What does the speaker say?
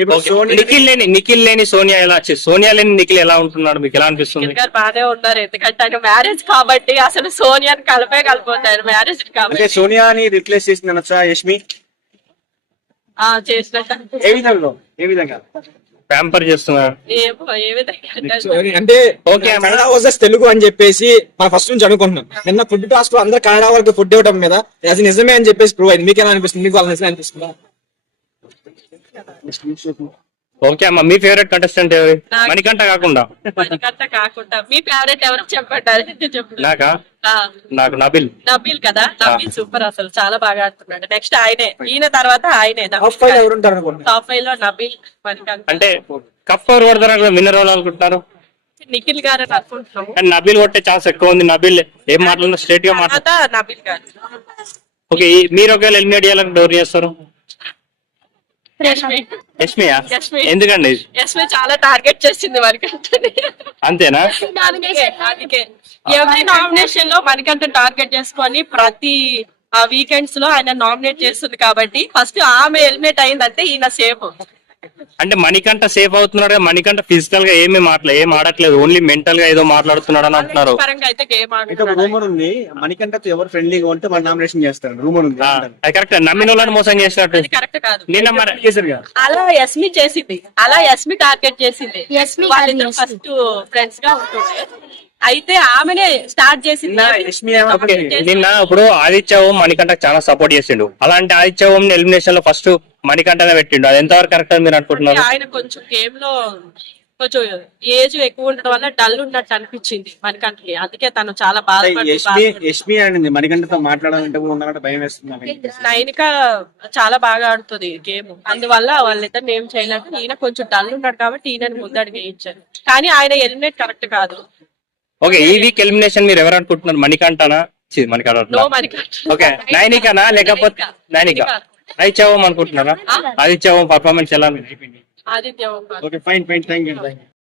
నిఖిల్ లేని సోనియా ఎలా సోనియా లేని నిఖిల్ ఎలా ఉంటున్నాడు, మీకు ఎలా అనిపిస్తుంది? నిఖిల్ గారు బాగానే ఉన్నారు, ఎందుకంటే ఆయన మ్యారేజ్ కాబట్టి అసలు సోనియాని కలిపోతారు మ్యారేజ్ కాబట్టి. సోనియాని రిప్లేస్ చేసింది అనొచ్చా యష్మి? చేసినట్టు ఏ విధంగా ప్యాంపర్ చేస్తున్నారు ఏ విధంగా అంటే కన్నడ వర్సెస్ తెలుగు అని చెప్పేసి మనం ఫస్ట్ నుంచి అనుకుంటున్నాం. నిన్న ఫుడ్ టాస్క్ లో అందరూ కన్నడ వాళ్ళకి ఫుడ్ ఇవ్వడం మీద అది నిజమే అని చెప్పేసి ప్రూవ్ అయింది. మీకు ఎలా అనిపిస్తుంది? మీకు వాళ్ళ నిజమే అనిపిస్తుందా? ఓకే అమ్మా, మీ ఫేవరెట్ కంటెస్టెంట్ ఎవరు? మణికంఠ కాకుండా మీ ఫేవరెట్ ఎవరు చెప్పండి. నాకు నబిల్ కదా. నబిల్ సూపర్, అసలు చాలా బాగా ఆడుతున్నాడు. నెక్స్ట్ ఈయన తర్వాత ఆయనే టాప్ 5 ఎవరు ఉంటారు అనుకుంటున్నారు? టాప్ 5 లో నబిల్, మణికంఠ. అంటే కప్ ఎవరు కొడతారు, విన్నర్ ఎవరు అనుకుంటున్నారు? నిఖిల్ గారు అనుకుంటున్నాము. నబిల్ కొట్టే ఛాన్స్ ఎక్కువ ఉంది. నబిల్ ఏం మాట్లాడినా స్ట్రేట్ గా మాట్లాడతా. నబిల్ గారు. ఓకే, మీరు ఒకవేళ ఎలిమినేట్ చేయాలని డోర్ చేస్తారు? యష్మియా? ఎందుకండి? యష్మి చాలా టార్గెట్ చేసింది మణికంఠని. అంతేనా? అందుకే ఎవరి నామినేషన్ లో మణికంఠ టార్గెట్ చేసుకొని ప్రతి వీకెండ్స్ లో ఆయన నామినేట్ చేస్తుంది కాబట్టి ఫస్ట్ ఆమె ఎలిమినేట్ అయిందంటే ఈయన సేఫ్. అంటే మణికంఠ సేఫ్ అవుతున్నాడు. మణికంఠ ఫిజికల్ గా ఏం ఆడట్లేదు, ఓన్లీ మెంటల్ గా ఏదో మాట్లాడుతున్నాడు అని అంటున్నారు. రూమర్ ఉంది మణికంఠతో ఎవరు ఫ్రెండ్లీగా ఉంటే వాళ్ళు నామినేషన్ చేస్తారు. రూమర్ ఉంది. కరెక్ట్, నమ్మిన వాళ్ళని మోసం చేసినట్టు. కరెక్ట్ కాదు. నిన్న మరి అలా యష్మి చేసింది, అలా యష్మి టార్గెట్ చేసింది. వాళ్ళిద్దరు ఫస్ట్ ఫ్రెండ్స్ గా ఉంటుండే, అయితే ఆమెనే స్టార్ట్ చేసింది. నిన్న ఇప్పుడు ఆదిత్య ఓం మణికంఠ చాలా సపోర్ట్ చేసిండు. అలాంటి ఆదిత్య ఓం ఎలిమినేషన్ లో ఫస్ట్ మణికంఠనే పెట్టిండు. అది ఎంతవరకు కరెక్ట్ అని మీరు అనుకుంటున్నారు? ఆయన కొంచెం గేమ్ లో కొంచెం ఏజ్ ఎక్కువ ఉండడం వల్ల డల్ ఉన్నట్టు అనిపించింది మణికంఠకి, అందుకే తను చాలా యష్మి అనేది మణికంఠతో మాట్లాడాలంటే భయం వేస్తుంది. నైనిక చాలా బాగా ఆడుతుంది గేమ్, అందువల్ల వాళ్ళిద్దరు ఏం చేయలేక ఈయన కొంచెం డల్ ఉన్నాడు కాబట్టి ఈయనని ముందడుగు వేయించారు. కానీ ఆయన ఎలిమినేట్ కరెక్ట్ కాదు. ఓకే, ఈ వీక్ ఎలిమినేషన్ మీరు ఎవరు అనుకుంటున్నారు? మణికంఠనా? ఓకే, నైనికనా లేకపోతే నైనిక? ఆదిత్య ఓం అనుకుంటున్నారా? ఆదిత్య ఓం పర్ఫార్మెన్స్ ఎలా? Aditya okay, fine thank you.